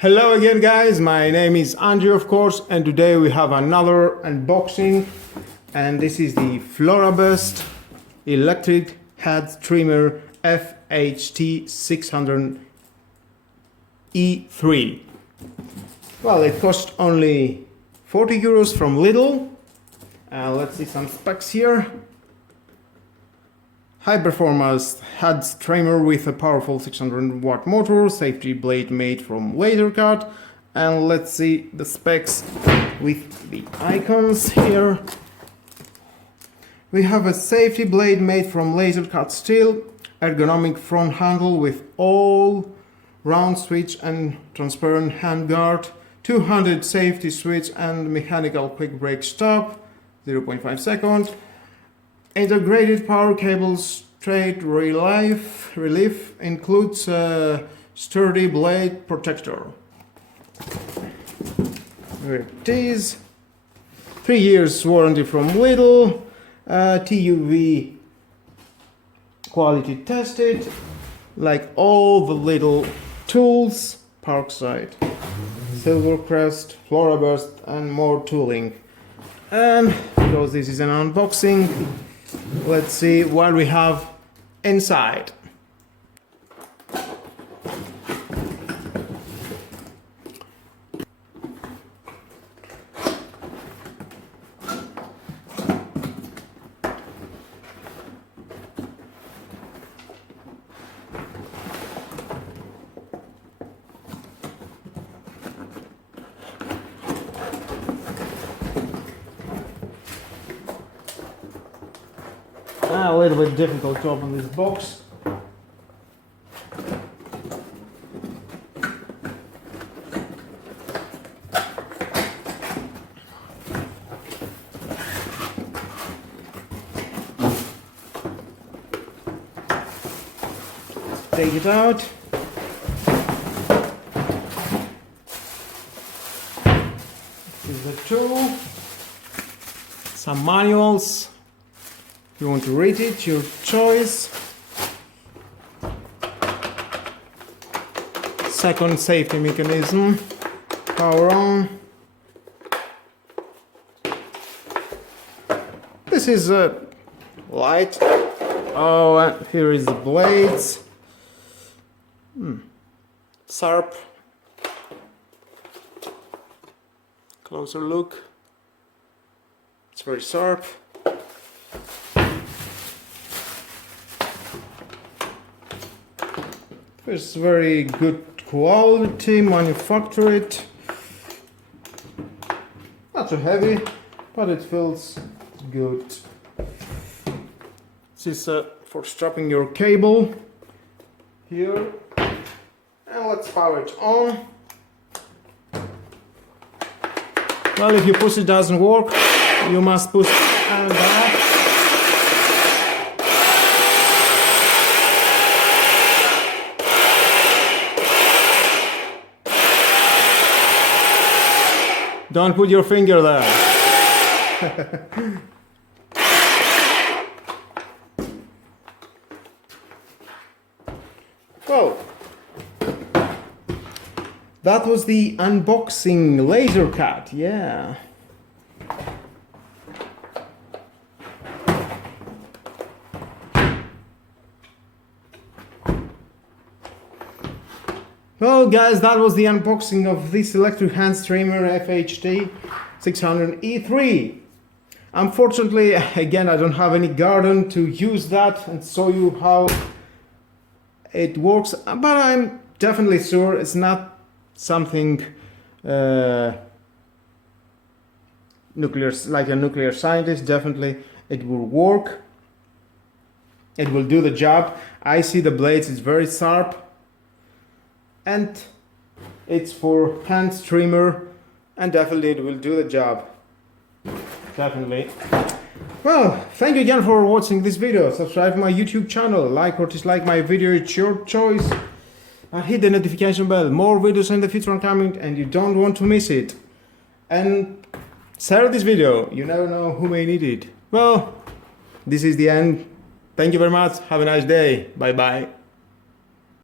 Hello again guys, my name is Andrew of course, and today we have another unboxing, and this is the Florabest electric head trimmer FHT 600 E3. Well, it cost only 40 euros from Lidl. Let's see some specs here. High performance head trimmer with a powerful 600 watt motor, safety blade made from laser cut, and let's see the specs with the icons here. We have a safety blade made from laser cut steel, ergonomic front handle with all round switch and transparent handguard, 200 safety switch and mechanical quick brake stop, 0.5 seconds. Integrated power cables, straight relief, includes a sturdy blade protector. Here it is. 3 years warranty from Lidl. TUV quality tested, like all the Lidl tools. Parkside, Silvercrest, Florabest, and more tooling. And because this is an unboxing, let's see what we have inside. A little bit difficult to open this box. Take it out. This is the tool. Some manuals. If you want to read it, your choice. Second safety mechanism, power on. This is a light. Oh, and here is the blades. Sharp. Closer look. It's very sharp. It's very good quality, manufactured. Not too heavy, but it feels good. This is for strapping your cable here. And let's power it on. Well, if you push it doesn't work, you must push and back. Don't put your finger there. Well, that was the unboxing laser cut, yeah. Well guys, that was the unboxing of this electric hand trimmer FHT 600 E3. Unfortunately, again, I don't have any garden to use that and show you how it works, but I'm definitely sure it's not something nuclear, like a nuclear scientist. Definitely it will work. It will do the job. I see the blades, it's very sharp. And it's for hand trimmer, and definitely it will do the job. Definitely. Well, thank you again for watching this video. Subscribe to my YouTube channel, like or dislike my video, it's your choice. And hit the notification bell. More videos in the future are coming and you don't want to miss it. And share this video, you never know who may need it. Well, this is the end. Thank you very much. Have a nice day. Bye bye.